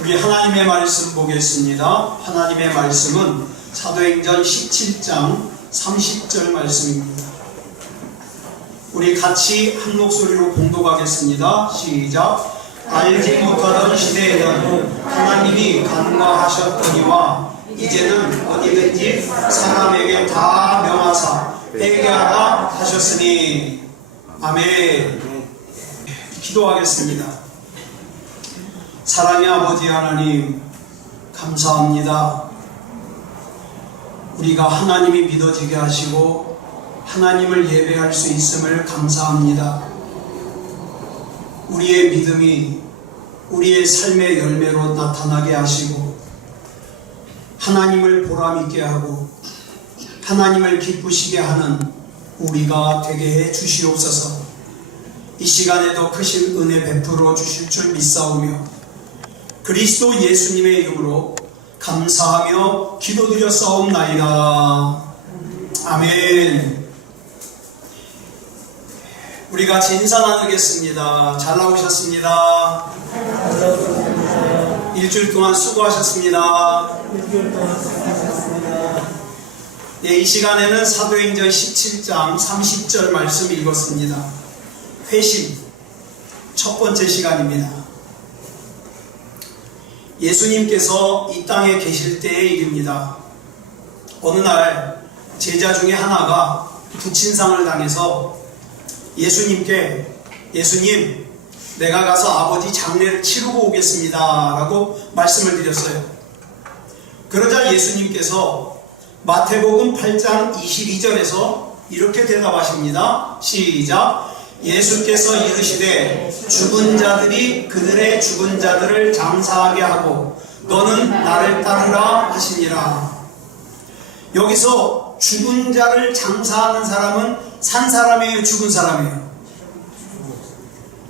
우리 하나님의 말씀 보겠습니다. 하나님의 말씀은 사도행전 17장 30절 말씀입니다. 우리 같이 한 목소리로 봉독하겠습니다. 시작. 알지 못하던 시대에는 하나님이 간과하셨거니와 이제는 어디든지 사람에게 다 명하사 회개하라 하셨으니. 아멘. 기도하겠습니다. 사랑의 아버지 하나님, 감사합니다. 우리가 하나님이 믿어지게 하시고 하나님을 예배할 수 있음을 감사합니다. 우리의 믿음이 우리의 삶의 열매로 나타나게 하시고 하나님을 보람있게 하고 하나님을 기쁘시게 하는 우리가 되게 해 주시옵소서. 이 시간에도 크신 은혜 베풀어 주실 줄 믿사오며 그리스도 예수님의 이름으로 감사하며 기도드렸사옵나이다. 아멘. 우리 같이 인사 나누겠습니다. 잘 나오셨습니다. 일주일 동안 수고하셨습니다. 예, 이 시간에는 사도행전 17장 30절 말씀 읽었습니다. 회심, 첫 번째 시간입니다. 예수님께서 이 땅에 계실 때의 일입니다. 어느 날 제자 중에 하나가 부친상을 당해서 예수님께 예수님, 내가 가서 아버지 장례를 치르고 오겠습니다 라고 말씀을 드렸어요. 그러자 예수님께서 마태복음 8장 22절에서 이렇게 대답하십니다. 시작. 예수께서 이르시되 죽은 자들이 그들의 죽은 자들을 장사하게 하고 너는 나를 따르라 하시니라. 여기서 죽은 자를 장사하는 사람은 산 사람이에요, 죽은 사람이에요?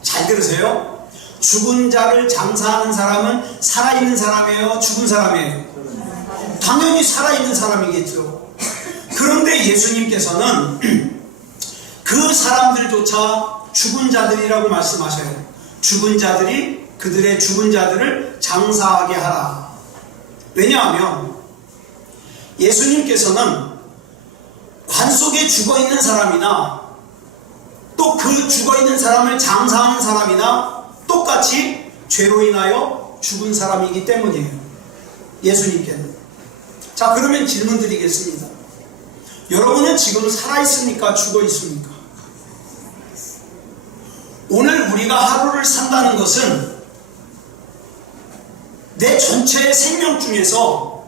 잘 들으세요. 죽은 자를 장사하는 사람은 살아있는 사람이에요, 죽은 사람이에요? 당연히 살아있는 사람이겠죠. 그런데 예수님께서는 그 사람들조차 죽은 자들이라고 말씀하셔요. 죽은 자들이 그들의 죽은 자들을 장사하게 하라. 왜냐하면 예수님께서는 관 속에 죽어있는 사람이나 또 그 죽어있는 사람을 장사하는 사람이나 똑같이 죄로 인하여 죽은 사람이기 때문이에요. 예수님께는. 자, 그러면 질문 드리겠습니다. 여러분은 지금 살아있습니까? 죽어있습니까? 오늘 우리가 하루를 산다는 것은 내 전체의 생명 중에서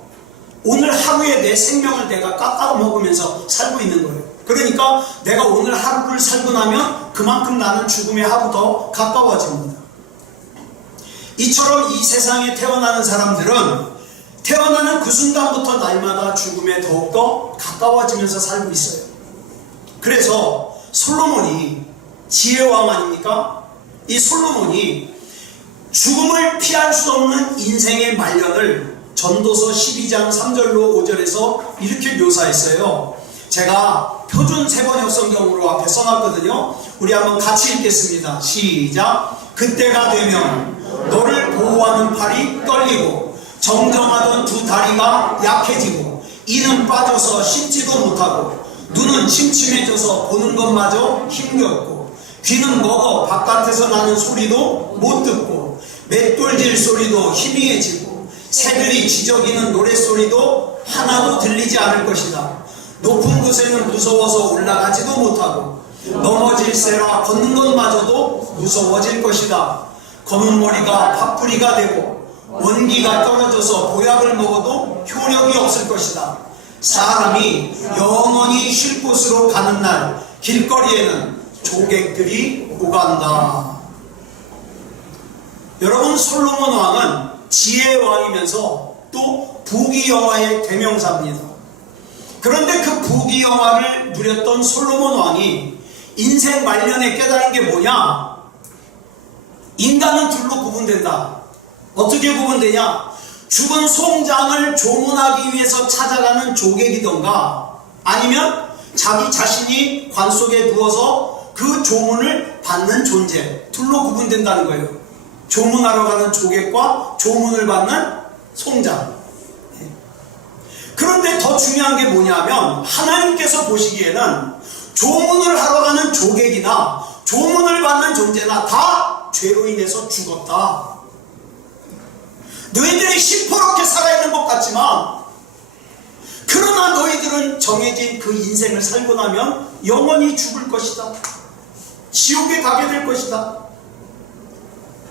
오늘 하루에 내 생명을 내가 깎아 먹으면서 살고 있는 거예요. 그러니까 내가 오늘 하루를 살고 나면 그만큼 나는 죽음의 하루 더 가까워집니다. 이처럼 이 세상에 태어나는 사람들은 태어나는 그 순간부터 날마다 죽음에 더욱더 가까워지면서 살고 있어요. 그래서 솔로몬이 지혜왕 아닙니까? 이 솔로몬이 죽음을 피할 수 없는 인생의 말년을 전도서 12장 3절로 5절에서 이렇게 묘사했어요. 제가 표준 세번역 성경으로 앞에 써놨거든요. 우리 한번 같이 읽겠습니다. 시작. 그때가 되면 너를 보호하는 팔이 떨리고 정정하던 두 다리가 약해지고 이는 빠져서 씻지도 못하고 눈은 침침해져서 보는 것마저 힘겹고 귀는 먹어 바깥에서 나는 소리도 못 듣고 맷돌질 소리도 희미해지고 새들이 지저귀는 노랫소리도 하나도 들리지 않을 것이다. 높은 곳에는 무서워서 올라가지도 못하고 넘어질세라 걷는 것마저도 무서워질 것이다. 검은 머리가 팥뿌리가 되고 원기가 떨어져서 보약을 먹어도 효력이 없을 것이다. 사람이 영원히 쉴 곳으로 가는 날 길거리에는 조객들이 오간다. 여러분, 솔로몬 왕은 지혜의 왕이면서 또 부귀영화의 대명사입니다. 그런데 그 부귀영화를 누렸던 솔로몬 왕이 인생 말년에 깨달은 게 뭐냐? 인간은 둘로 구분된다. 어떻게 구분되냐? 죽은 송장을 조문하기 위해서 찾아가는 조객이던가 아니면 자기 자신이 관 속에 누워서 그 조문을 받는 존재, 둘로 구분된다는 거예요. 조문하러 가는 조객과 조문을 받는 송장. 그런데 더 중요한 게 뭐냐면 하나님께서 보시기에는 조문을 하러 가는 조객이나 조문을 받는 존재나 다 죄로 인해서 죽었다. 너희들이 시퍼렇게 살아있는 것 같지만 그러나 너희들은 정해진 그 인생을 살고 나면 영원히 죽을 것이다. 지옥에 가게 될 것이다.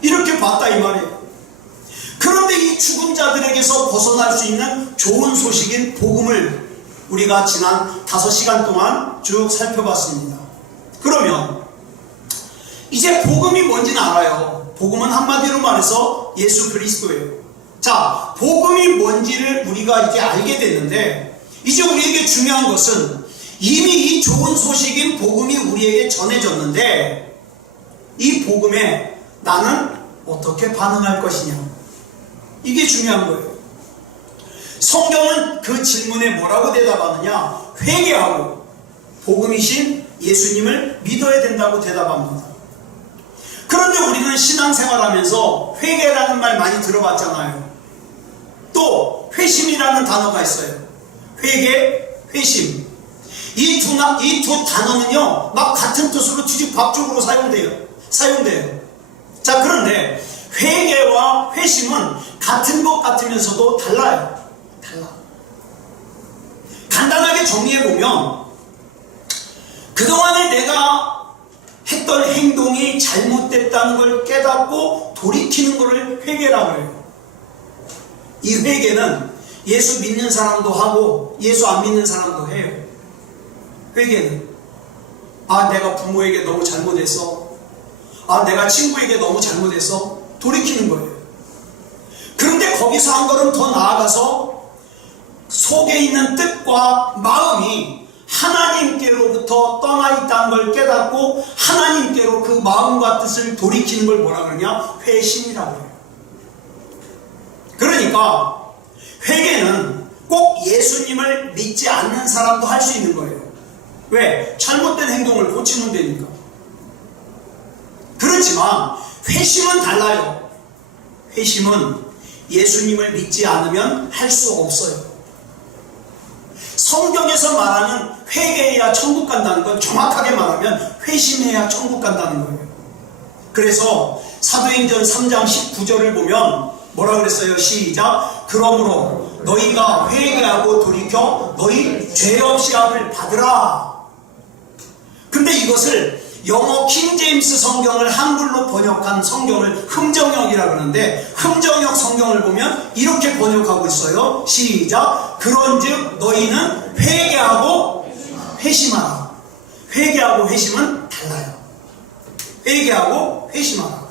이렇게 봤다 이 말이에요. 그런데 이 죽은 자들에게서 벗어날 수 있는 좋은 소식인 복음을 우리가 지난 5시간 동안 쭉 살펴봤습니다. 그러면 이제 복음이 뭔지는 알아요. 복음은 한마디로 말해서 예수 그리스도예요. 자, 복음이 뭔지를 우리가 이제 알게 됐는데 이제 우리에게 중요한 것은 이미 이 좋은 소식인 복음이 우리에게 전해졌는데 이 복음에 나는 어떻게 반응할 것이냐, 이게 중요한 거예요. 성경은 그 질문에 뭐라고 대답하느냐? 회개하고 복음이신 예수님을 믿어야 된다고 대답합니다. 그런데 우리는 신앙생활하면서 회개라는 말 많이 들어봤잖아요. 또 회심이라는 단어가 있어요. 회개, 회심. 이 두 단어는요 막 같은 뜻으로 뒤죽박죽으로 사용돼요. 자, 그런데 회개와 회심은 같은 것 같으면서도 달라요. 간단하게 정리해보면 그동안에 내가 했던 행동이 잘못됐다는 걸 깨닫고 돌이키는 것을 회개라고 해요. 이 회개는 예수 믿는 사람도 하고 예수 안 믿는 사람도 해요. 회개는 내가 부모에게 너무 잘못했어, 내가 친구에게 너무 잘못했어, 돌이키는 거예요. 그런데 거기서 한 걸음 더 나아가서 속에 있는 뜻과 마음이 하나님께로부터 떠나 있다는 걸 깨닫고 하나님께로 그 마음과 뜻을 돌이키는 걸 뭐라 그러냐? 회심이라고 해요. 그러니까 회개는 꼭 예수님을 믿지 않는 사람도 할 수 있는 거예요. 왜? 잘못된 행동을 고치면 되니까. 그렇지만 회심은 달라요. 회심은 예수님을 믿지 않으면 할 수 없어요. 성경에서 말하는 회개해야 천국 간다는 건 정확하게 말하면 회심해야 천국 간다는 거예요. 그래서 사도행전 3장 19절을 보면 뭐라 그랬어요? 시작. 그러므로 너희가 회개하고 돌이켜 너희 죄 없이 함을 받으라. 근데 이것을 영어 킹제임스 성경을 한글로 번역한 성경을 흠정역이라고 하는데 흠정역 성경을 보면 이렇게 번역하고 있어요. 시작. 그런즉 너희는 회개하고 회심하라. 회개하고 회심은 달라요. 회개하고 회심하라.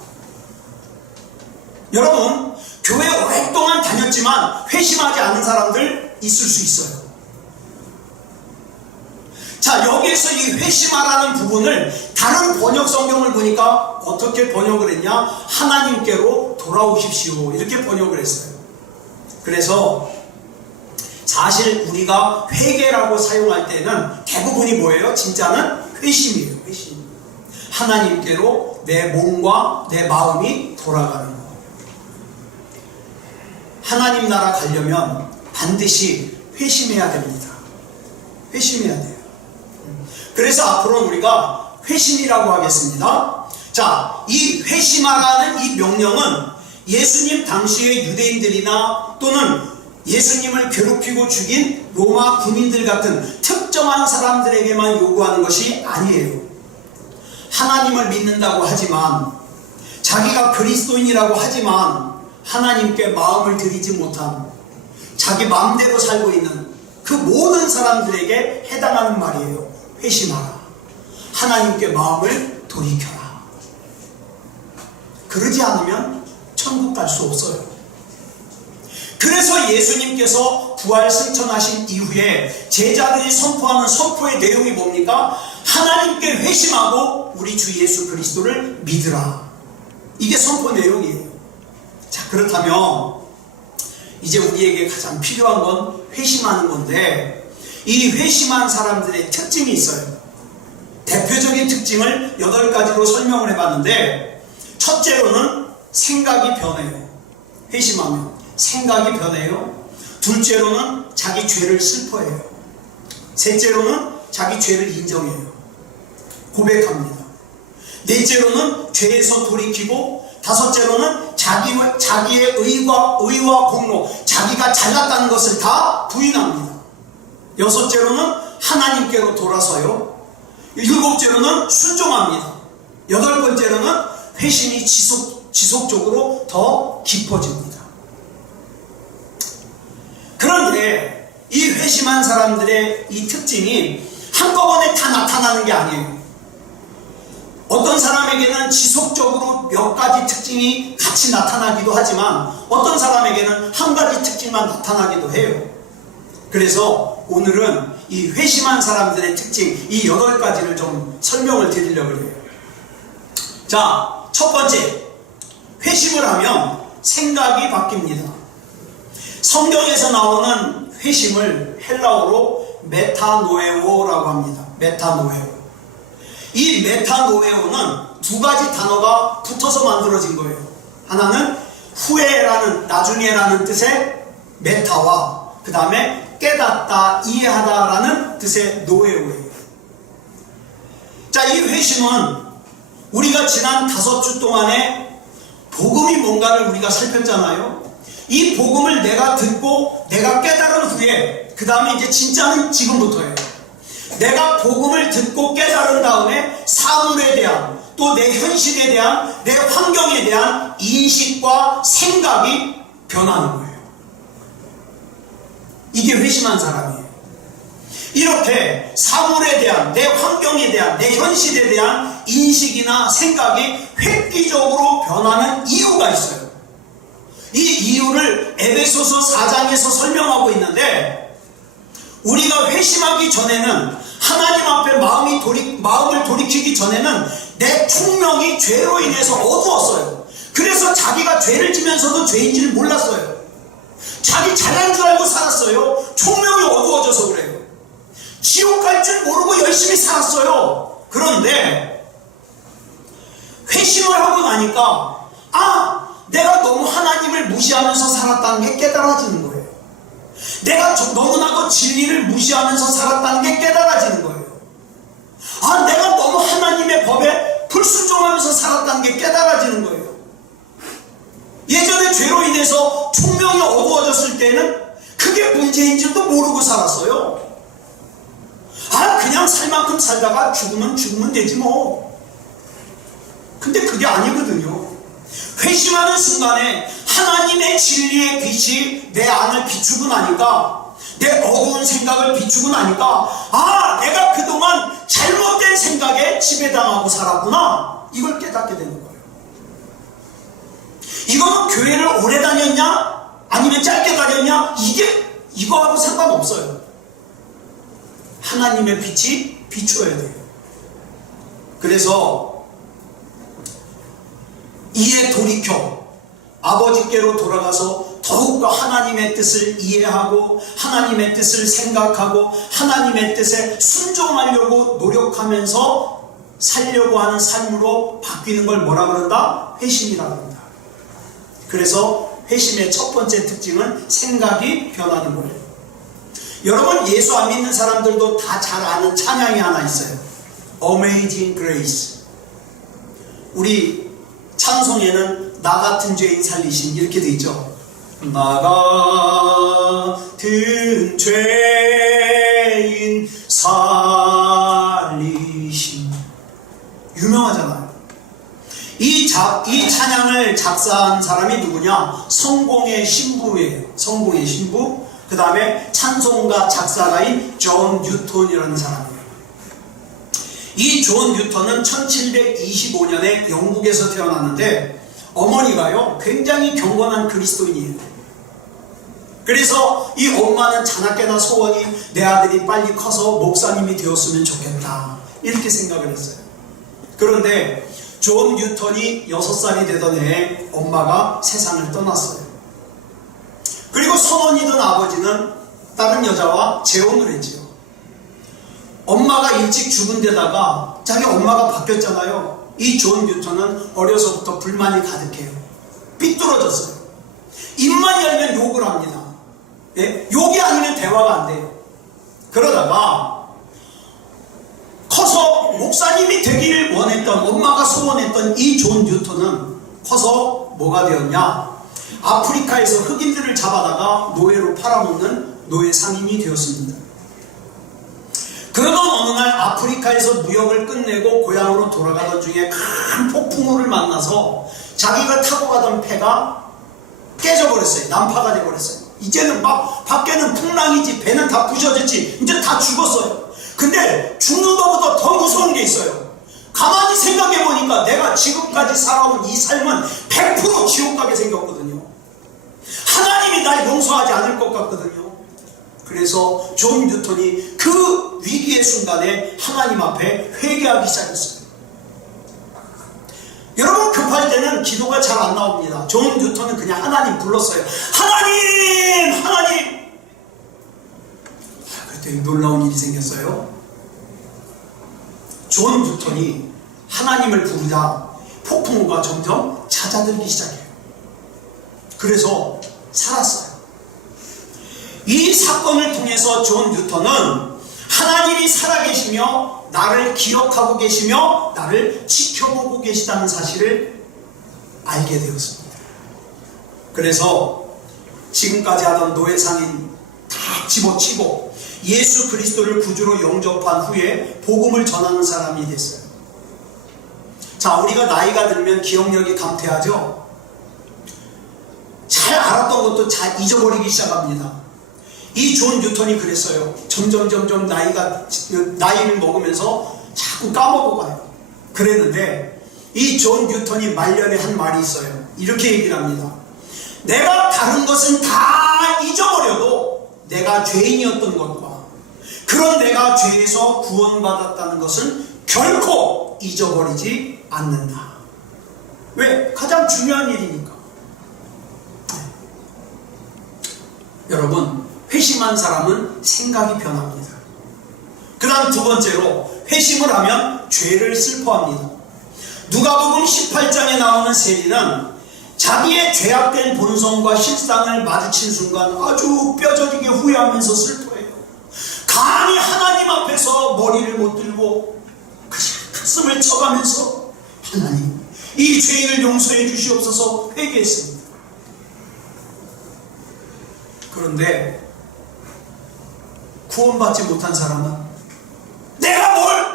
여러분, 교회 오랫동안 다녔지만 회심하지 않은 사람들 있을 수 있어요. 자, 여기에서 이 회심하라는 부분을 다른 번역 성경을 보니까 어떻게 번역을 했냐? 하나님께로 돌아오십시오, 이렇게 번역을 했어요. 그래서 사실 우리가 회개라고 사용할 때는 대부분이 뭐예요? 진짜는 회심이에요. 회심. 하나님께로 내 몸과 내 마음이 돌아가는 거. 하나님 나라 가려면 반드시 회심해야 됩니다. 회심해야 돼요. 그래서 앞으로 우리가 회심이라고 하겠습니다. 자, 이 회심하라는 이 명령은 예수님 당시의 유대인들이나 또는 예수님을 괴롭히고 죽인 로마 군인들 같은 특정한 사람들에게만 요구하는 것이 아니에요. 하나님을 믿는다고 하지만, 자기가 그리스도인이라고 하지만 하나님께 마음을 드리지 못한, 자기 마음대로 살고 있는 그 모든 사람들에게 해당하는 말이에요. 회심하라. 하나님께 마음을 돌이켜라. 그러지 않으면 천국 갈 수 없어요. 그래서 예수님께서 부활 승천하신 이후에 제자들이 선포하는 선포의 내용이 뭡니까? 하나님께 회심하고 우리 주 예수 그리스도를 믿으라. 이게 선포 내용이에요. 자, 그렇다면 이제 우리에게 가장 필요한 건 회심하는 건데, 이 회심한 사람들의 특징이 있어요. 대표적인 특징을 8가지로 설명을 해봤는데, 첫째로는 생각이 변해요. 회심하면 생각이 변해요. 둘째로는 자기 죄를 슬퍼해요. 셋째로는 자기 죄를 인정해요. 고백합니다. 넷째로는 죄에서 돌이키고, 다섯째로는 자기의 의와 공로, 자기가 잘났다는 것을 다 부인합니다. 여섯째로는 하나님께로 돌아서요. 일곱째로는 순종합니다. 여덟 번째로는 회심이 지속적으로 더 깊어집니다. 그런데 이 회심한 사람들의 이 특징이 한꺼번에 다 나타나는 게 아니에요. 어떤 사람에게는 지속적으로 몇 가지 특징이 같이 나타나기도 하지만 어떤 사람에게는 한 가지 특징만 나타나기도 해요. 그래서 오늘은 이 회심한 사람들의 특징, 이 8가지를 좀 설명을 드리려고 해요. 자, 첫 번째, 회심을 하면 생각이 바뀝니다. 성경에서 나오는 회심을 헬라어로 메타노에오라고 합니다. 메타노에오. 이 메타노에오는 두 가지 단어가 붙어서 만들어진 거예요. 하나는 후에라는, 나중에라는 뜻의 메타와 그 다음에 깨닫다, 이해하다라는 뜻의 노에오예요. 자, 이 회심은 우리가 지난 5주 동안에 복음이 뭔가를 우리가 살폈잖아요. 이 복음을 내가 듣고 내가 깨달은 후에 그 다음에 이제 진짜는 지금부터예요. 내가 복음을 듣고 깨달은 다음에 사물에 대한, 또 내 현실에 대한, 내 환경에 대한 인식과 생각이 변하는 거예요. 이게 회심한 사람이에요. 이렇게 사물에 대한, 내 환경에 대한, 내 현실에 대한 인식이나 생각이 획기적으로 변하는 이유가 있어요. 이 이유를 에베소서 4장에서 설명하고 있는데, 우리가 회심하기 전에는, 하나님 앞에 마음을 돌이키기 전에는 내 총명이 죄로 인해서 어두웠어요. 그래서 자기가 죄를 지면서도 죄인지를 몰랐어요. 자기 잘난 줄 알고 살았어요. 총명이 어두워져서 그래요. 지옥 갈 줄 모르고 열심히 살았어요. 그런데 회심을 하고 나니까 내가 너무 하나님을 무시하면서 살았다는 게 깨달아지는 거예요. 내가 너무나도 진리를 무시하면서 살았다는 게 깨달아지는 거예요. 내가 너무 하나님의 법에 불순종하면서 살았다는 게 깨달아지는 거예요. 예전에 죄로 인해서 총명이 어두워졌을 때는 그게 문제인 줄도 모르고 살았어요. 그냥 살 만큼 살다가 죽으면 되지 뭐. 근데 그게 아니거든요. 회심하는 순간에 하나님의 진리의 빛이 내 안을 비추고 나니까, 내 어두운 생각을 비추고 나니까 내가 그동안 잘못된 생각에 지배당하고 살았구나, 이걸 깨닫게 되는 거예요. 이거는 교회를 오래 다녔냐 아니면 짧게 다녔냐, 이거하고 상관없어요. 하나님의 빛이 비추어야 돼요. 그래서 이에 돌이켜 아버지께로 돌아가서 더욱더 하나님의 뜻을 이해하고 하나님의 뜻을 생각하고 하나님의 뜻에 순종하려고 노력하면서 살려고 하는 삶으로 바뀌는 걸 뭐라 그런다? 회심이라고 합니다. 그래서 회심의 첫 번째 특징은 생각이 변하는 거예요. 여러분, 예수 안 믿는 사람들도 다 잘 아는 찬양이 하나 있어요. Amazing Grace. 우리 찬송에는 나 같은 죄인 살리심 이렇게 돼 있죠. 나 같은 죄인 살리심. 유명하잖아요. 이 찬양을 작사한 사람이 누구냐? 성공의 신부예요. 성공의 신부. 그 다음에 찬송가 작사가인 존 뉴턴이라는 사람이에요. 이 존 뉴턴은 1725년에 영국에서 태어났는데 어머니가요 굉장히 경건한 그리스도인이에요. 그래서 이 엄마는 자나깨나 소원이 내 아들이 빨리 커서 목사님이 되었으면 좋겠다 이렇게 생각을 했어요. 그런데 존 뉴턴이 6살이 되던 해에 엄마가 세상을 떠났어요. 그리고 선원이던 아버지는 다른 여자와 재혼을 했지요. 엄마가 일찍 죽은 데다가 자기 엄마가 바뀌었잖아요. 이 존 뉴턴은 어려서부터 불만이 가득해요. 삐뚤어졌어요. 입만 열면 욕을 합니다. 예? 욕이 아니면 대화가 안 돼요. 그러다가 커서 목사님이 되기를 원했던, 엄마가 소원했던 이 존 뉴턴은 커서 뭐가 되었냐? 아프리카에서 흑인들을 잡아다가 노예로 팔아먹는 노예 상인이 되었습니다. 그러던 어느 날 아프리카에서 무역을 끝내고 고향으로 돌아가던 중에 큰 폭풍우를 만나서 자기가 타고 가던 배가 깨져버렸어요. 난파가 돼버렸어요. 이제는 막 밖에는 풍랑이지, 배는 다 부셔졌지, 이제 다 죽었어요. 근데 죽는 것보다 더 무서운 게 있어요. 가만히 생각해보니까 내가 지금까지 살아온 이 삶은 100% 지옥 가게 생겼거든요. 하나님이 날 용서하지 않을 것 같거든요. 그래서 존 뉴턴이 그 위기의 순간에 하나님 앞에 회개하기 시작했어요. 여러분, 급할 때는 기도가 잘 안 나옵니다. 존 뉴턴은 그냥 하나님 불렀어요. 하나님! 하나님! 그랬더니 놀라운 일이 생겼어요. 존 뉴턴이 하나님을 부르자 폭풍우가 점점 잦아들기 시작해요. 그래서 살았어요. 이 사건을 통해서 존 뉴턴은 하나님이 살아계시며 나를 기억하고 계시며 나를 지켜보고 계시다는 사실을 알게 되었습니다. 그래서 지금까지 하던 노예상인 다 집어치고 예수 그리스도를 구주로 영접한 후에 복음을 전하는 사람이 됐어요. 자, 우리가 나이가 들면 기억력이 감퇴하죠. 잘 알았던 것도 잘 잊어버리기 시작합니다. 이 존 뉴턴이 그랬어요. 점점 나이를 먹으면서 자꾸 까먹어가요. 그랬는데 이 존 뉴턴이 말년에 한 말이 있어요. 이렇게 얘기를 합니다. 내가 다른 것은 다 잊어버려도 내가 죄인이었던 것과 그런 내가 죄에서 구원받았다는 것은 결코 잊어버리지 않는다. 왜? 가장 중요한 일이니까. 여러분, 회심한 사람은 생각이 변합니다. 그 다음 두 번째로, 회심을 하면 죄를 슬퍼합니다. 누가복음 18장에 나오는 세리는 자기의 죄악된 본성과 실상을 마주친 순간 아주 뼈저리게 후회하면서 슬퍼해요. 감히 하나님 앞에서 머리를 못 들고 가슴을 쳐가면서 하나님, 이 죄인을 용서해 주시옵소서 회개했습니다. 그런데 구원받지 못한 사람은 내가 뭘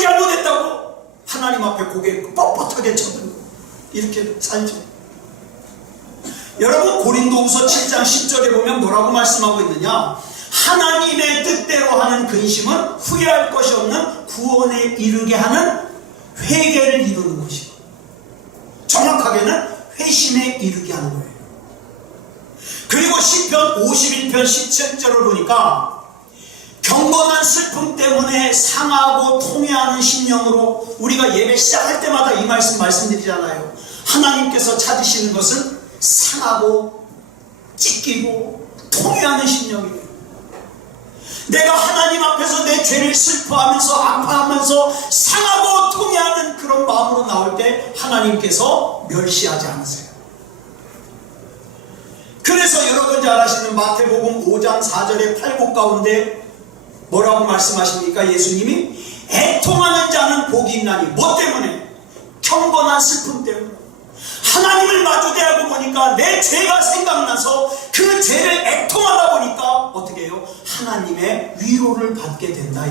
잘못했다고 하나님 앞에 고개 뻣뻣하게 쳐들고 이렇게 살죠. 여러분, 고린도후서 7장 10절에 보면 뭐라고 말씀하고 있느냐? 하나님의 뜻대로 하는 근심은 후회할 것이 없는 구원에 이르게 하는 회개를 이루는 것이고, 정확하게는 회심에 이르게 하는 거예요. 그리고 시편 51편 17절을 보니까 경건한 슬픔 때문에 상하고 통회하는 심령으로, 우리가 예배 시작할 때마다 이 말씀드리잖아요. 하나님께서 찾으시는 것은 상하고 찢기고 통회하는 심령이에요. 내가 하나님 앞에서 내 죄를 슬퍼하면서 아파하면서 상하고 통회하는 그런 마음으로 나올 때 하나님께서 멸시하지 않으세요. 그래서 여러분 잘 아시는 마태복음 5장 4절의 팔복 가운데 뭐라고 말씀하십니까? 예수님이 애통하는 자는 복이 있나니, 뭐 때문에? 경건한 슬픔 때문에. 하나님을 마주대하고 보니까 내 죄가 생각나서 그 죄를 애통하다 보니까 어떻게 해요? 하나님의 위로를 받게 된다.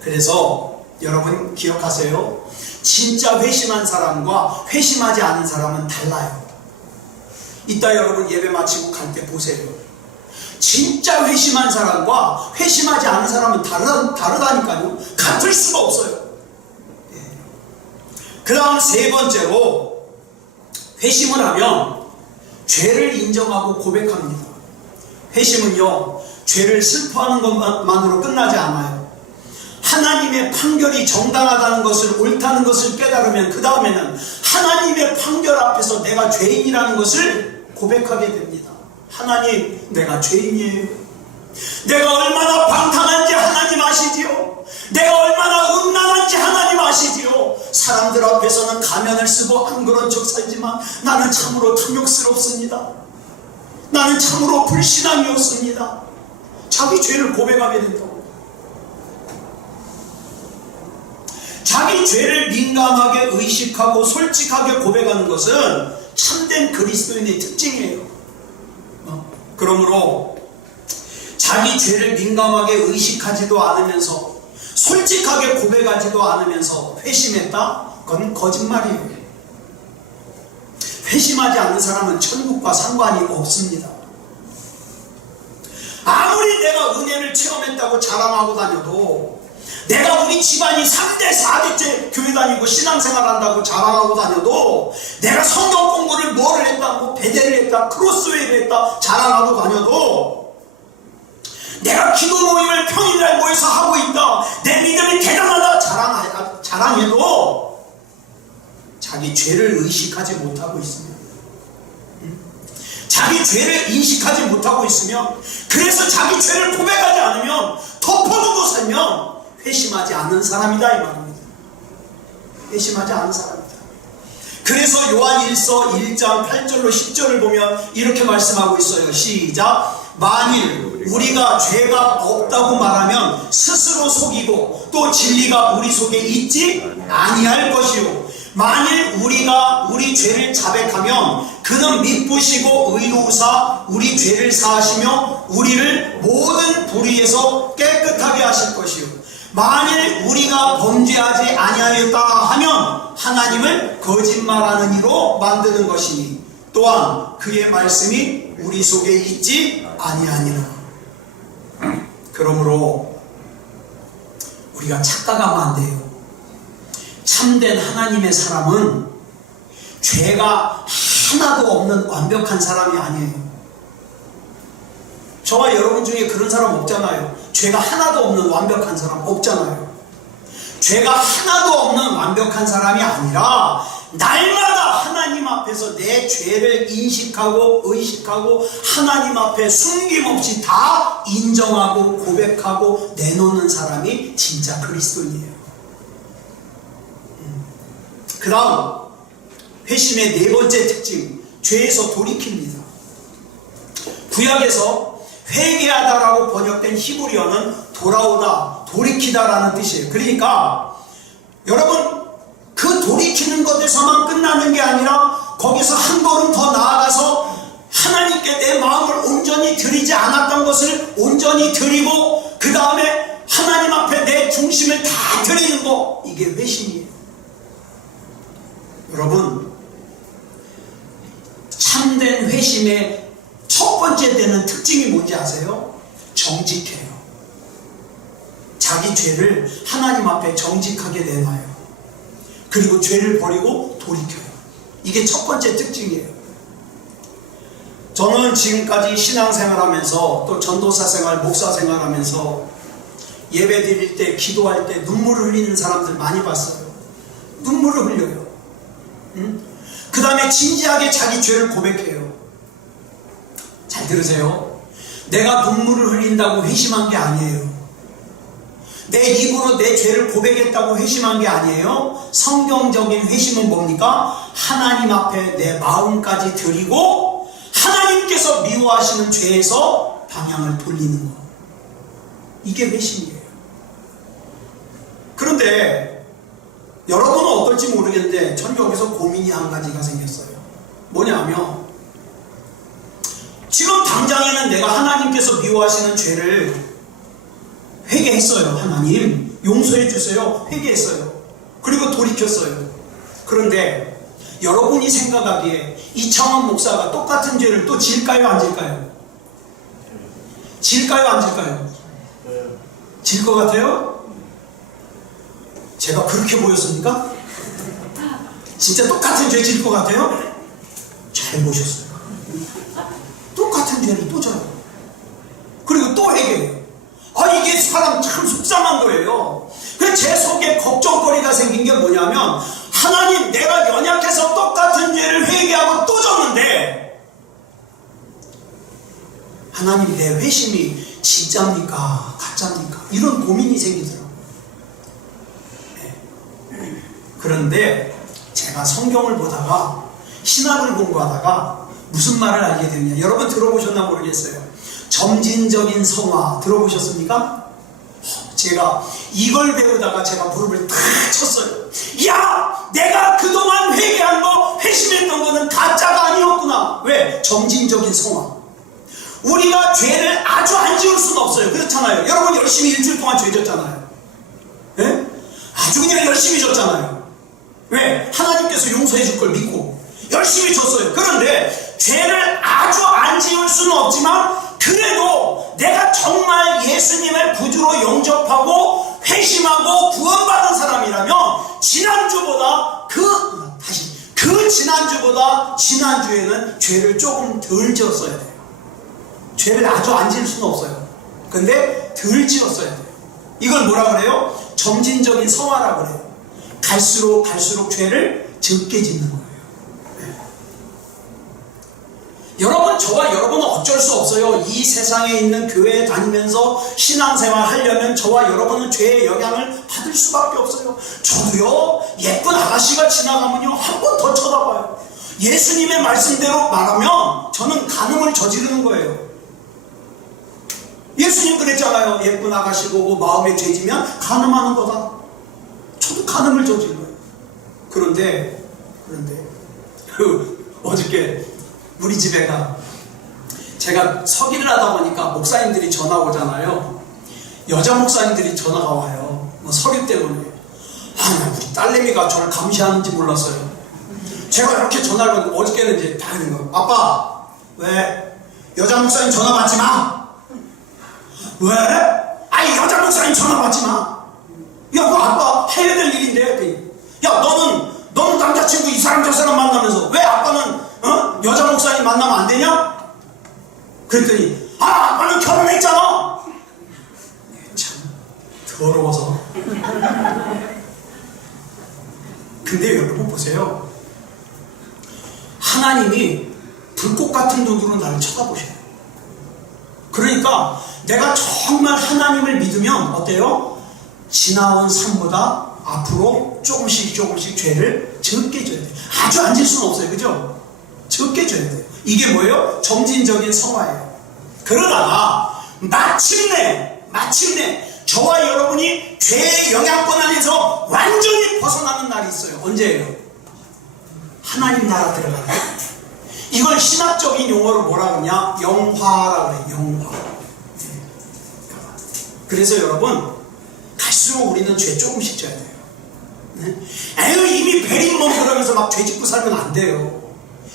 그래서 여러분 기억하세요. 진짜 회심한 사람과 회심하지 않은 사람은 달라요. 이따 여러분 예배 마치고 갈 때 보세요. 진짜 회심한 사람과 회심하지 않은 사람은 다르다니까요. 같을 수가 없어요. 그 다음 세 번째로, 회심을 하면 죄를 인정하고 고백합니다. 회심은요, 죄를 슬퍼하는 것만으로 끝나지 않아요. 하나님의 판결이 정당하다는 것을, 옳다는 것을 깨달으면 그 다음에는 하나님의 판결 앞에서 내가 죄인이라는 것을 고백하게 됩니다. 하나님, 내가 죄인이에요. 내가 얼마나 방탕한지 하나님 아시지요? 내가 얼마나 음란한지 하나님 아시지요. 사람들 앞에서는 가면을 쓰고 안 그런 척 살지만 나는 참으로 탐욕스럽습니다. 나는 참으로 불신앙이었습니다. 자기 죄를 고백하게 된다고. 자기 죄를 민감하게 의식하고 솔직하게 고백하는 것은 참된 그리스도인의 특징이에요. 그러므로 자기 죄를 민감하게 의식하지도 않으면서 솔직하게 고백하지도 않으면서 회심했다? 그건 거짓말이에요. 회심하지 않는 사람은 천국과 상관이 없습니다. 아무리 내가 은혜를 체험했다고 자랑하고 다녀도, 내가 우리 집안이 3대 4대째 교회 다니고 신앙생활 한다고 자랑하고 다녀도, 내가 성경 공부를 뭐를 했다, 뭐 베델을 했다, 크로스웨이를 했다 자랑하고 다녀도, 내가 기도 모임을 평일날 모여서 하고 있다, 내 믿음이 대단하다 자랑해도 자기 죄를 의식하지 못하고 있으면, 자기 죄를 인식하지 못하고 있으면, 그래서 자기 죄를 고백하지 않으면, 덮어두고 살면 회심하지 않는 사람이다 이 말입니다. 회심하지 않는 사람이다. 그래서 요한일서 1장 8절로 10절을 보면 이렇게 말씀하고 있어요. 시작. 만일 우리가 죄가 없다고 말하면 스스로 속이고 또 진리가 우리 속에 있지 아니할 것이요, 만일 우리가 우리 죄를 자백하면 그는 미쁘시고 의로우사 우리 죄를 사하시며 우리를 모든 불의에서 깨끗하게 하실 것이요, 만일 우리가 범죄하지 아니하였다 하면 하나님을 거짓말하는 이로 만드는 것이니 또한 그의 말씀이 우리 속에 있지 아니하니라. 그러므로 우리가 착각하면 안 돼요. 참된 하나님의 사람은 죄가 하나도 없는 완벽한 사람이 아니에요. 저와 여러분 중에 그런 사람 없잖아요. 죄가 하나도 없는 완벽한 사람 없잖아요. 죄가 하나도 없는 완벽한 사람이 아니라 날마다 하나님 앞에서 내 죄를 인식하고 의식하고 하나님 앞에 숨김없이 다 인정하고 고백하고 내놓는 사람이 진짜 그리스도인이에요. 그 다음 회심의 네 번째 특징, 죄에서 돌이킵니다. 구약에서 회개하다라고 번역된 히브리어는 돌아오다, 돌이키다라는 뜻이에요. 그러니까 여러분, 그 돌이키는 것에서만 끝나는 게 아니라 거기서 한 걸음 더 나아가서 하나님께 내 마음을 온전히 드리지 않았던 것을 온전히 드리고 그 다음에 하나님 앞에 내 중심을 다 드리는 거, 이게 회심이에요. 여러분, 참된 회심의 첫 번째 되는 특징이 뭔지 아세요? 정직해요. 자기 죄를 하나님 앞에 정직하게 내놔요. 그리고 죄를 버리고 돌이켜요. 이게 첫 번째 특징이에요. 저는 지금까지 신앙생활하면서 또 전도사 생활, 목사 생활하면서 예배 드릴 때, 기도할 때 눈물을 흘리는 사람들 많이 봤어요. 눈물을 흘려요. 그 다음에 진지하게 자기 죄를 고백해요. 잘 들으세요. 내가 눈물을 흘린다고 회심한 게 아니에요. 내 입으로 내 죄를 고백했다고 회심한 게 아니에요. 성경적인 회심은 뭡니까? 하나님 앞에 내 마음까지 드리고 하나님께서 미워하시는 죄에서 방향을 돌리는 것, 이게 회심이에요. 그런데 여러분은 어떨지 모르겠는데 전 여기서 고민이 한 가지가 생겼어요. 뭐냐면 지금 당장에는 내가 하나님께서 미워하시는 죄를 회개했어요. 하나님 용서해 주세요. 회개했어요. 그리고 돌이켰어요. 그런데 여러분이 생각하기에 이창원 목사가 똑같은 죄를 또 질까요? 안 질까요? 질까요? 안 질까요? 질 것 같아요? 제가 그렇게 보였습니까? 진짜 똑같은 죄 질 것 같아요? 잘 보셨어요. 똑같은 죄를 또 져요. 그리고 또 회개해요. 이게 사람 참 속상한 거예요. 제 속에 걱정거리가 생긴 게 뭐냐면, 하나님, 내가 연약해서 똑같은 죄를 회개하고 또 졌는데 하나님, 내 회심이 진짜입니까? 가짜입니까? 이런 고민이 생기더라고요. 그런데 제가 성경을 보다가 신학을 공부하다가 무슨 말을 알게 되냐, 여러분 들어보셨나 모르겠어요. 점진적인 성화 들어보셨습니까? 제가 이걸 배우다가 제가 무릎을 탁 쳤어요. 야, 내가 그동안 회개한 거, 회심했던 거는 가짜가 아니었구나. 왜? 점진적인 성화. 우리가 죄를 아주 안 지을 수는 없어요. 그렇잖아요. 여러분 열심히 일주일 동안 죄 졌잖아요. 예? 아주 그냥 열심히 졌잖아요. 왜? 하나님께서 용서해 줄 걸 믿고 열심히 졌어요. 그런데 죄를 아주 안 지을 수는 없지만, 그래도 내가 정말 예수님을 구주로 영접하고 회심하고 구원받은 사람이라면 지난주보다 그 지난주보다 지난주에는 죄를 조금 덜 지었어야 돼요. 죄를 아주 안 지을 수는 없어요. 근데 덜 지었어야 돼요. 이걸 뭐라 그래요? 점진적인 성화라고 그래요. 갈수록 죄를 적게 짓는 거예요. 여러분, 저와 여러분은 어쩔 수 없어요. 이 세상에 있는 교회에 다니면서 신앙생활 하려면 저와 여러분은 죄의 영향을 받을 수밖에 없어요. 저도요, 예쁜 아가씨가 지나가면요, 한 번 더 쳐다봐요. 예수님의 말씀대로 말하면 저는 간음을 저지르는 거예요. 예수님 그랬잖아요. 예쁜 아가씨 보고 마음에 죄지면 간음하는 거다. 저도 간음을 저질러요. 그런데 어저께 우리 집에가, 제가 서기를 하다 보니까 목사님들이 전화 오잖아요. 여자 목사님들이 전화가 와요. 뭐 서기 때문에. 우리 딸내미가 저를 감시하는지 몰랐어요. 제가 이렇게 전화를 받고, 어저께는 이제 다 있는 거예요. 아빠, 왜? 여자 목사님 전화 받지 마. 왜? 아니, 여자 목사님 전화 받지 마. 야, 그거 아빠 해야 될 일인데. 야, 너는 남자친구 이 사람 저 사람 만나면서 왜 아빠는 여자 목사님 만나면 안 되냐? 그랬더니 아빠는 결혼했잖아. 참 더러워서. 근데 여러분 보세요. 하나님이 불꽃 같은 눈으로 나를 쳐다보셔요. 그러니까 내가 정말 하나님을 믿으면 어때요? 지나온 삶보다 앞으로 조금씩 죄를 적게 져야 돼요. 아주 안 질 수는 없어요. 그죠? 적게 져야 돼요. 이게 뭐예요? 점진적인 성화예요. 그러다가 마침내 저와 여러분이 죄의 영향권 안에서 완전히 벗어나는 날이 있어요. 언제예요? 하나님 나라 들어가는 거예요. 이걸 신학적인 용어로 뭐라 그러냐? 영화라고 그래요. 영화. 그래서 여러분, 갈수록 우리는 죄 조금씩 져야 돼요. 에휴, 이미 베린 몸 그러면서 막 죄 짓고 살면 안 돼요.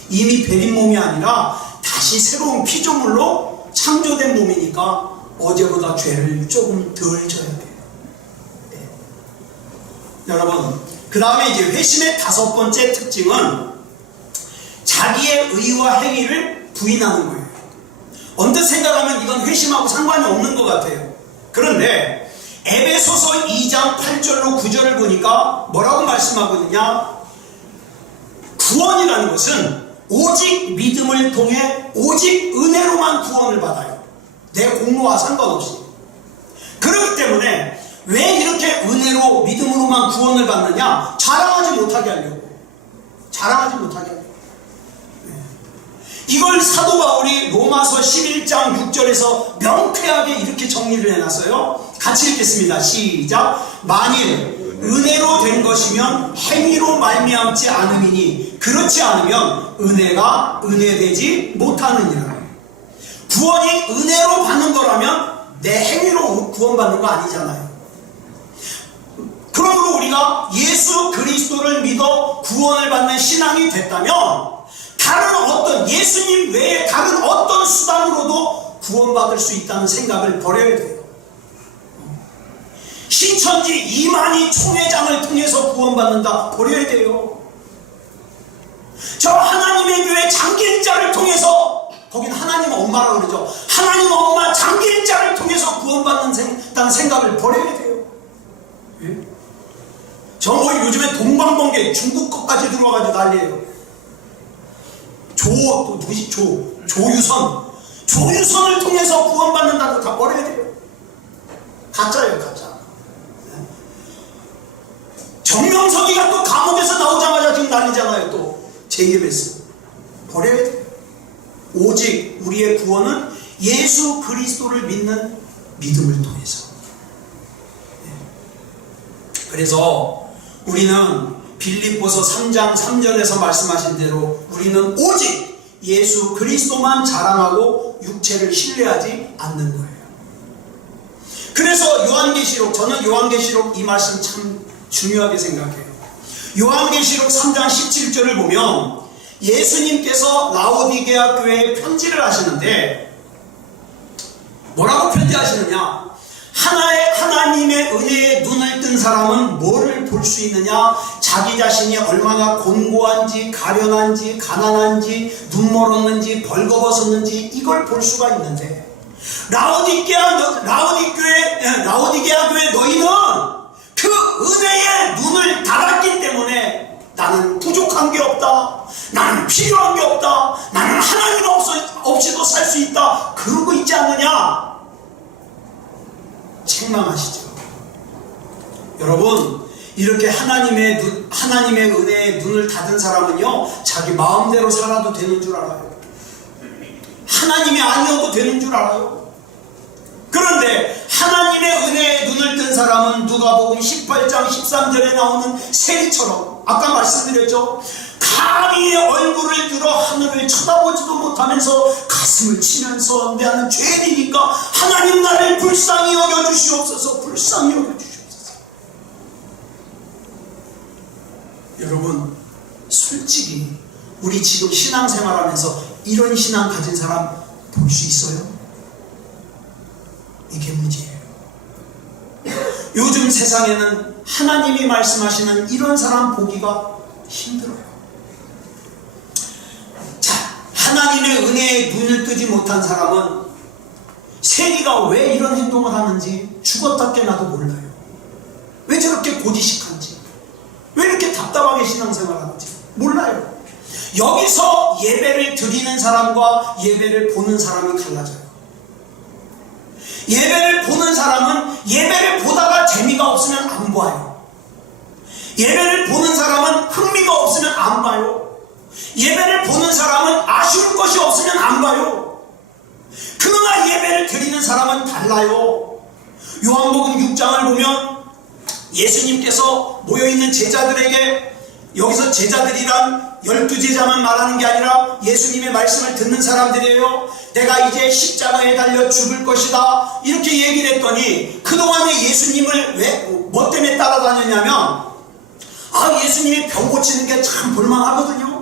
이미 베린 몸이 아니라 다시 새로운 피조물로 창조된 몸이니까 어제보다 죄를 조금 덜 져야 돼요. 네. 여러분, 그 다음에 이제 회심의 5번째 특징은 자기의 의와 행위를 부인하는 거예요. 언뜻 생각하면 이건 회심하고 상관이 없는 것 같아요. 그런데 에베소서 2장 8절로 9절을 보니까 뭐라고 말씀하거든요? 구원이라는 것은 오직 믿음을 통해 오직 은혜로만 구원을 받아요. 내 공로와 상관없이. 그렇기 때문에 왜 이렇게 은혜로 믿음으로만 구원을 받느냐? 자랑하지 못하게 하려고. 이걸 사도 바울이 로마서 11장 6절에서 명쾌하게 이렇게 정리를 해놨어요. 같이 읽겠습니다. 시작. 만일 은혜로 된 것이면 행위로 말미암지 않음이니 그렇지 않으면 은혜가 은혜되지 못하느니라. 구원이 은혜로 받는 거라면 내 행위로 구원받는 거 아니잖아요. 그러므로 우리가 예수 그리스도를 믿어 구원을 받는 신앙이 됐다면 예수님 외에 다른 어떤 수단으로도 구원받을 수 있다는 생각을 버려야 돼요. 신천지 이만희 총회장을 통해서 구원받는다, 버려야 돼요. 저 하나님의 교회 장길자를 통해서, 거긴 하나님 엄마라고 그러죠. 하나님 엄마 장길자를 통해서 구원받는다는 생각을 버려야 돼요. 저 뭐 요즘에 동방번개 중국 것까지 들어와가지고 난리예요. 조유선을 통해서 구원받는다고 다 버려야 돼요. 가짜예요, 가짜. 정명석이가 또 감옥에서 나오자마자 지금 난리잖아요. 또 JMS 버려야 돼. 오직 우리의 구원은 예수 그리스도를 믿는 믿음을 통해서. 그래서 우리는 빌립보서 3장 3절에서 말씀하신 대로 우리는 오직 예수 그리스도만 자랑하고 육체를 신뢰하지 않는 거예요. 그래서 요한계시록, 저는 요한계시록 이 말씀 참 중요하게 생각해요. 요한계시록 3장 17절을 보면 예수님께서 라오디게아 교회에 편지를 하시는데 뭐라고 편지하시느냐? 하나님의 은혜에 눈을 뜬 사람은 뭐를 볼 수 있느냐? 자기 자신이 얼마나 곤고한지, 가련한지, 가난한지, 눈멀었는지, 벌거벗었는지 이걸 볼 수가 있는데 라오디게아 교회 너희는 그 은혜에 눈을 닫았기 때문에 나는 부족한 게 없다, 나는 필요한 게 없다, 나는 하나님 없이도 살 수 있다, 그러고 있지 않느냐? 책망하시죠. 여러분, 이렇게 하나님의 은혜에 눈을 닫은 사람은요, 자기 마음대로 살아도 되는 줄 알아요. 하나님이 아니어도 되는 줄 알아요. 그런데 하나님의 은혜에 눈을 뜬 사람은 누가복음 18장 13절에 나오는 세리처럼, 아까 말씀드렸죠, 감히 얼굴을 들어 하늘을 쳐다보지도 못하면서 가슴을 치면서 나는 죄인이니까 하나님 나를 불쌍히 여겨주시옵소서, 불쌍히 여겨주시옵소서. 여러분, 솔직히 우리 지금 신앙생활하면서 이런 신앙 가진 사람 볼 수 있어요? 이게 문제예요. 요즘 세상에는 하나님이 말씀하시는 이런 사람 보기가 힘들어요. 자, 하나님의 은혜에 눈을 뜨지 못한 사람은 세리가 왜 이런 행동을 하는지 죽었다 깨나도 몰라요. 왜 저렇게 고지식한지, 왜 이렇게 답답하게 신앙생활 하는지 몰라요. 여기서 예배를 드리는 사람과 예배를 보는 사람이 갈라져요. 예배를 보는 사람은 예배를 보다가 재미가 없으면 안 봐요. 예배를 보는 사람은 흥미가 없으면 안 봐요. 예배를 보는 사람은 아쉬울 것이 없으면 안 봐요. 그러나 예배를 드리는 사람은 달라요. 요한복음 6장을 보면 예수님께서 모여있는 제자들에게, 여기서 제자들이란 12제자만 말하는 게 아니라 예수님의 말씀을 듣는 사람들이에요. 내가 이제 십자가에 달려 죽을 것이다, 이렇게 얘기를 했더니 그동안에 예수님을 뭐 때문에 따라다녔냐면, 예수님이 병 고치는 게 참 볼만하거든요.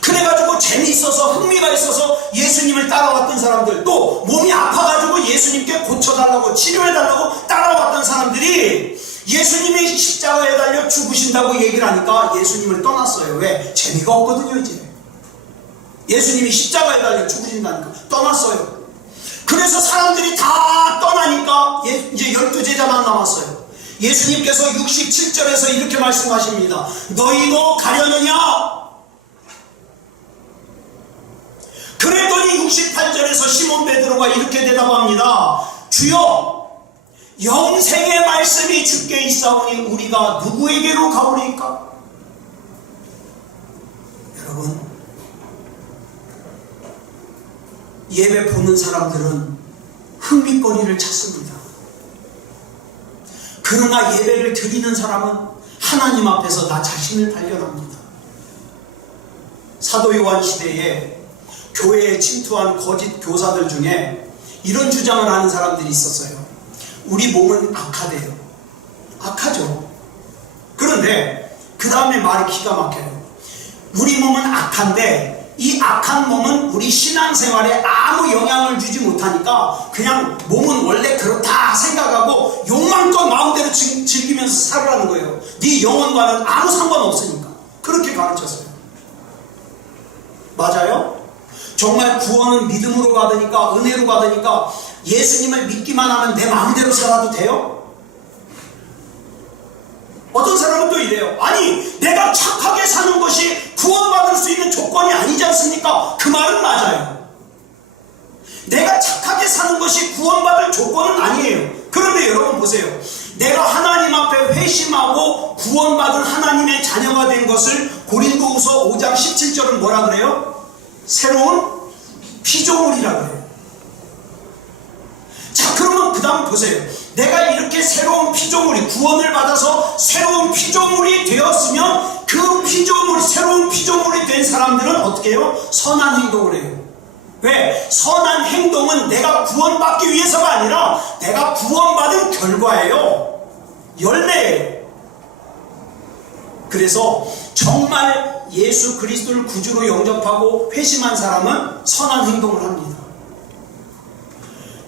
그래가지고 재미있어서 흥미가 있어서 예수님을 따라왔던 사람들, 또 몸이 아파가지고 예수님께 고쳐달라고 치료해달라고 따라왔던 사람들이 예수님이 십자가에 달려 죽으신다고 얘기를 하니까 예수님을 떠났어요. 왜? 재미가 없거든요. 이제 예수님이 십자가에 달려 죽으신다니까 떠났어요. 그래서 사람들이 다 떠나니까 이제 12제자만 남았어요. 예수님께서 67절에서 이렇게 말씀하십니다. 너희도 가려느냐? 그랬더니 68절에서 시몬 베드로가 이렇게 대답합니다. 주여, 영생의 말씀이 주께 있사오니 우리가 누구에게로 가오리까? 여러분, 예배 보는 사람들은 흥미거리를 찾습니다. 그러나 예배를 드리는 사람은 하나님 앞에서 나 자신을 발견합니다. 사도 요한 시대에 교회에 침투한 거짓 교사들 중에 이런 주장을 하는 사람들이 있었어요. 우리 몸은 악하대요. 악하죠. 그런데 그 다음에 말이 기가 막혀요. 우리 몸은 악한데 이 악한 몸은 우리 신앙생활에 아무 영향을 주지 못하니까 그냥 몸은 원래 그렇다 생각하고 욕망껏 마음대로 즐기면서 살으라는 거예요. 네 영혼과는 아무 상관없으니까. 그렇게 가르쳤어요. 맞아요? 정말 구원은 믿음으로 받으니까, 은혜로 받으니까 예수님을 믿기만 하면 내 마음대로 살아도 돼요? 어떤 사람은 또 이래요. 아니, 내가 착하게 사는 것이 구원받을 수 있는 조건이 아니지 않습니까? 그 말은 맞아요. 내가 착하게 사는 것이 구원받을 조건은 아니에요. 그런데 여러분 보세요. 내가 하나님 앞에 회심하고 구원받은 하나님의 자녀가 된 것을 고린도후서 5장 17절은 뭐라 그래요? 새로운 피조물이라 그래요. 자, 그러면 그 다음 보세요. 내가 이렇게 새로운 피조물이, 구원을 받아서 새로운 피조물이 되었으면 그 피조물, 새로운 피조물이 된 사람들은 어떻게 해요? 선한 행동을 해요. 왜? 선한 행동은 내가 구원받기 위해서가 아니라 내가 구원받은 결과예요. 열매예요. 그래서 정말 예수 그리스도를 구주로 영접하고 회심한 사람은 선한 행동을 합니다.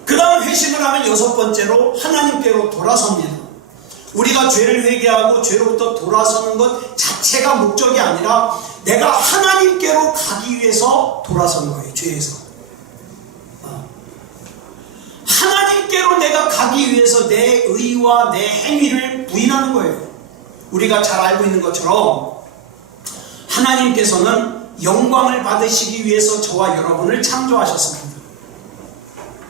그 다음 회심을 하면 여섯 번째로 하나님께로 돌아섭니다. 우리가 죄를 회개하고 죄로부터 돌아서는 것 자체가 목적이 아니라 내가 하나님께로 가기 위해서 돌아서는 거예요. 죄에서. 하나님께로 내가 가기 위해서 내 의와 내 행위를 부인하는 거예요. 우리가 잘 알고 있는 것처럼 하나님께서는 영광을 받으시기 위해서 저와 여러분을 창조하셨습니다.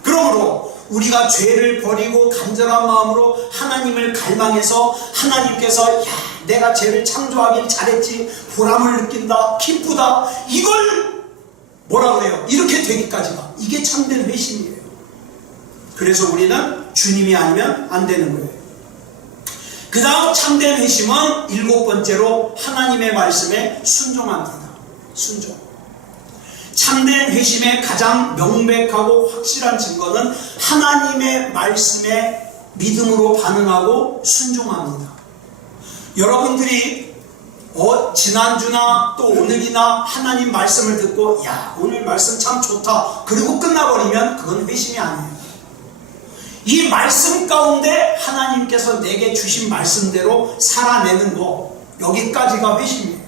그러므로 우리가 죄를 버리고 간절한 마음으로 하나님을 갈망해서 하나님께서 내가 죄를 창조하길 잘했지, 보람을 느낀다, 기쁘다, 이걸 뭐라 그래요? 이렇게 되기까지가, 이게 참된 회심이에요. 그래서 우리는 주님이 아니면 안 되는 거예요. 그 다음 참된 회심은 일곱 번째로 하나님의 말씀에 순종합니다. 순종. 참된 회심의 가장 명백하고 확실한 증거는 하나님의 말씀에 믿음으로 반응하고 순종합니다. 여러분들이 지난주나 또 오늘이나 하나님 말씀을 듣고 오늘 말씀 참 좋다 그리고 끝나버리면 그건 회심이 아니에요. 이 말씀 가운데 하나님께서 내게 주신 말씀대로 살아내는 거, 여기까지가 회심이에요.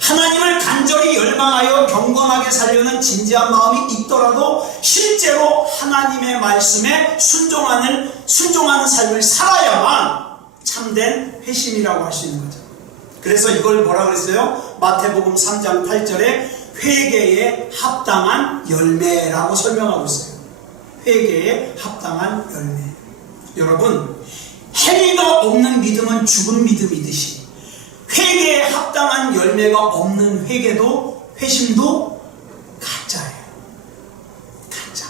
하나님을 간절히 열망하여 경건하게 살려는 진지한 마음이 있더라도 실제로 하나님의 말씀에 순종하는 삶을 살아야만 참된 회심이라고 할 수 있는 거죠. 그래서 이걸 뭐라 그랬어요? 마태복음 3장 8절에 회개에 합당한 열매라고 설명하고 있어요. 회개에 합당한 열매. 여러분, 행위가 없는 믿음은 죽은 믿음이듯이 회개에 합당한 열매가 없는 회개도 회심도 가짜예요. 가짜.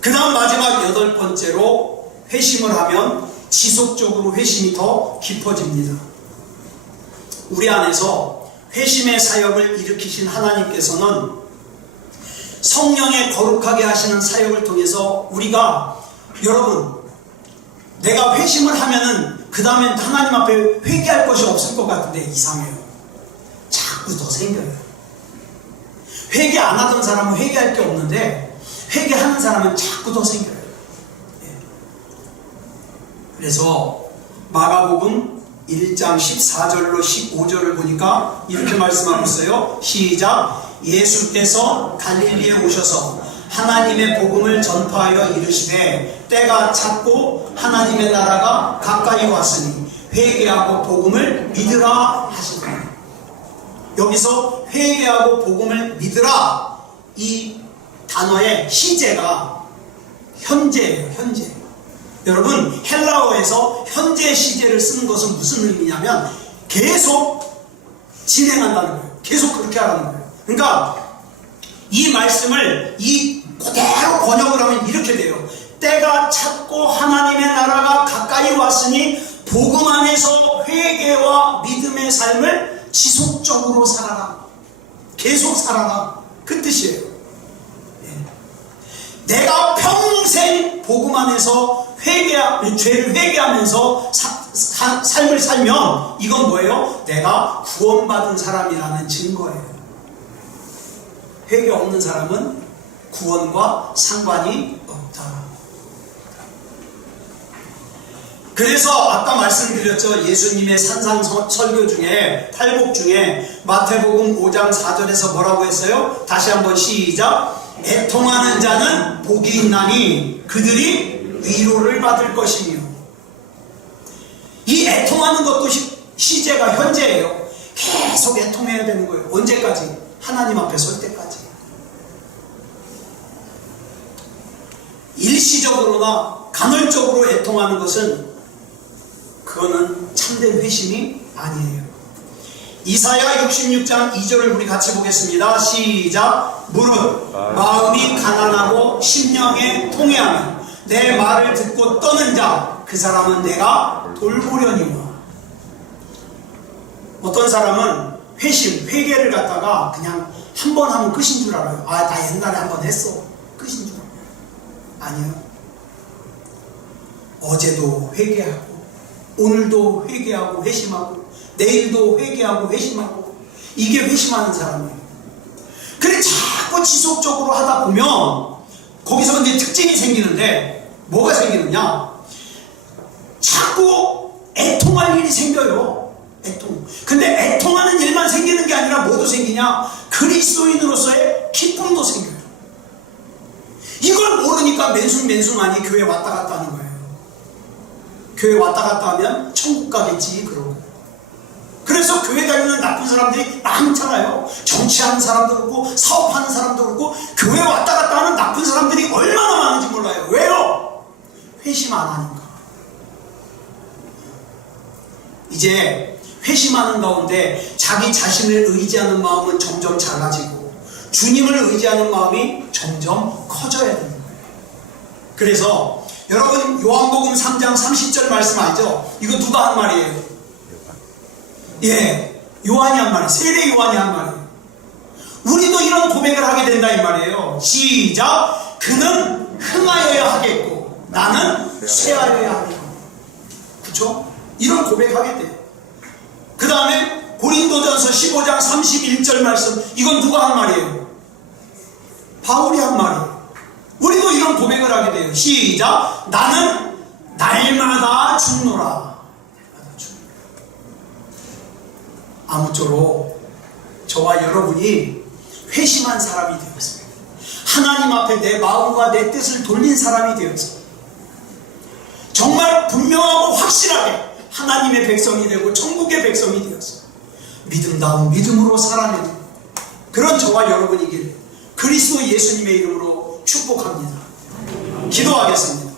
그 다음 마지막 여덟 번째로 회심을 하면 지속적으로 회심이 더 깊어집니다. 우리 안에서 회심의 사역을 일으키신 하나님께서는 성령의 거룩하게 하시는 사역을 통해서 우리가, 여러분, 내가 회심을 하면은 그 다음엔 하나님 앞에 회개할 것이 없을 것 같은데 이상해요. 자꾸 더 생겨요. 회개 안 하던 사람은 회개할 게 없는데 회개하는 사람은 자꾸 더 생겨요. 그래서 마가복음 1장 14절로 15절을 보니까 이렇게 말씀하고 있어요. 시작. 예수께서 갈릴리에 오셔서 하나님의 복음을 전파하여 이르시되 때가 찼고 하나님의 나라가 가까이 왔으니 회개하고 복음을 믿으라 하시더라. 여기서 회개하고 복음을 믿으라, 이 단어의 시제가 현재예요. 현재. 여러분, 헬라어에서 현재 시제를 쓰는 것은 무슨 의미냐면 계속 진행한다는 거예요. 계속 그렇게 하라는 거예요. 그러니까 이 말씀을 그대로 번역을 하면 이렇게 돼요. 때가 찼고 하나님의 나라가 가까이 왔으니 복음 안에서 회개와 믿음의 삶을 지속적으로 살아라. 계속 살아라. 그 뜻이에요. 내가 평생 복음 안에서 죄를 회개하면서 삶을 살면 이건 뭐예요? 내가 구원받은 사람이라는 증거예요. 회개 없는 사람은 구원과 상관이 없다. 그래서 아까 말씀드렸죠. 예수님의 산상 설교 중에, 팔복 중에 마태복음 5장 4절에서 뭐라고 했어요? 다시 한번 시작. 애통하는 자는 복이 있나니 그들이 위로를 받을 것이며. 이 애통하는 것도 시제가 현재예요. 계속 애통해야 되는 거예요. 언제까지? 하나님 앞에 설 때까지. 일시적으로나 간헐적으로 애통하는 것은 그거는 참된 회심이 아니에요. 이사야 66장 2절을 우리 같이 보겠습니다. 시작. 무릇 마음이 가난하고 심령에 통회하며 내 말을 듣고 떠는 자 그 사람은 내가 돌보려니와. 어떤 사람은 회개를 갖다가 그냥 한 번 하면 끝인 줄 알아요. 나 옛날에 한 번 했어. 끝인 줄 알아요. 아니요. 어제도 회개하고 오늘도 회개하고 회심하고 내일도 회개하고 회심하고, 이게 회심하는 사람이에요. 그래 자꾸 지속적으로 하다 보면 거기서 이제 특징이 생기는데, 뭐가 생기느냐, 자꾸 애통할 일이 생겨요. 애통. 근데 애통하는 일만 생기는 게 아니라 뭐도 생기냐, 그리스도인으로서의 기쁨도 생겨요. 이걸 모르니까 맨순맨순하니 교회 왔다 갔다 하는 거예요. 교회 왔다 갔다 하면 천국 가겠지 그러고. 그래서 교회 다니는 나쁜 사람들이 많잖아요. 정치하는 사람도 그렇고 사업하는 사람도 그렇고 교회 왔다 갔다 하는 나쁜 사람들이 얼마나 많은지 몰라요. 왜요? 회심 안 하니까. 이제 회심하는 가운데 자기 자신을 의지하는 마음은 점점 작아지고 주님을 의지하는 마음이 점점 커져야 되는 거예요. 그래서 여러분 요한복음 3장 30절 말씀 알죠? 이거 누가 한 말이에요? 예, 요한이 한 말이에요. 세례 요한이 한 말이에요. 우리도 이런 고백을 하게 된다 이 말이에요. 시작. 그는 흥하여야 하겠고 나는 쇠하여야 하겠고. 그렇죠? 이런 고백하게 돼요. 그 다음에 고린도전서 15장 31절 말씀, 이건 누가 한 말이에요? 바울이 한 말이에요. 우리도 이런 고백을 하게 돼요. 시작. 나는 날마다 죽노라. 아무쪼록 저와 여러분이 회심한 사람이 되었습니다. 하나님 앞에 내 마음과 내 뜻을 돌린 사람이 되어서 정말 분명하고 확실하게 하나님의 백성이 되고 천국의 백성이 되어서 믿음다운 믿음으로 살아내는 그런 저와 여러분이길 그리스도 예수님의 이름으로 축복합니다. 기도하겠습니다.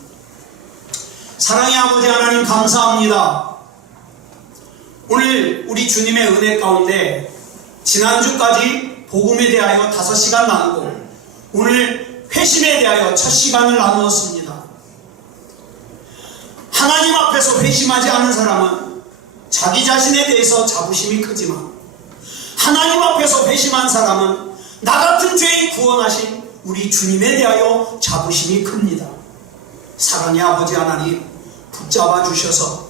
사랑의 아버지 하나님 감사합니다. 오늘 우리 주님의 은혜 가운데 지난주까지 복음에 대하여 5시간 나누고 오늘 회심에 대하여 첫 시간을 나누었습니다. 하나님 앞에서 회심하지 않은 사람은 자기 자신에 대해서 자부심이 크지만 하나님 앞에서 회심한 사람은 나 같은 죄인 구원하신 우리 주님에 대하여 자부심이 큽니다. 사랑의 아버지 하나님 붙잡아 주셔서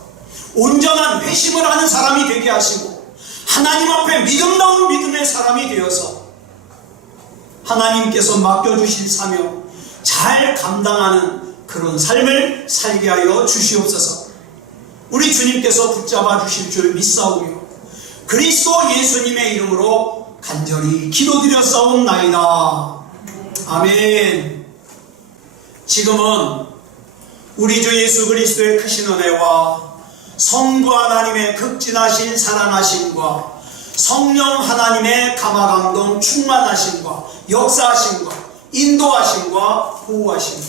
온전한 회심을 하는 사람이 되게 하시고 하나님 앞에 믿음다운 믿음의 사람이 되어서 하나님께서 맡겨주신 사명 잘 감당하는 그런 삶을 살게 하여 주시옵소서. 우리 주님께서 붙잡아 주실 줄 믿사오며 그리스도 예수님의 이름으로 간절히 기도드렸사옵나이다. 아멘. 지금은 우리 주 예수 그리스도의 크신 은혜와 성부 하나님의 극진하신 사랑하심과 성령 하나님의 감화감동 충만하심과 역사하심과 인도하심과 보호하심,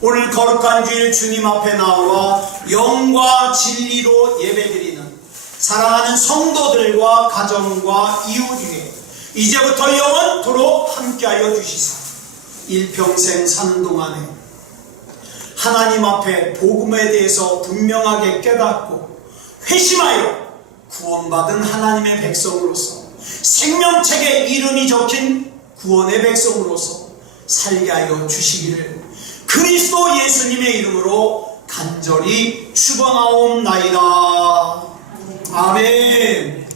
오늘 거룩한 주일 주님 앞에 나와 영과 진리로 예배드리는 사랑하는 성도들과 가정과 이웃에게 이제부터 영원토록 함께하여 주시사 일평생 사는 동안에 하나님 앞에 복음에 대해서 분명하게 깨닫고 회심하여 구원받은 하나님의 백성으로서 생명책에 이름이 적힌 구원의 백성으로서 살게 하여 주시기를 그리스도 예수님의 이름으로 간절히 축원하옵나이다. 아멘.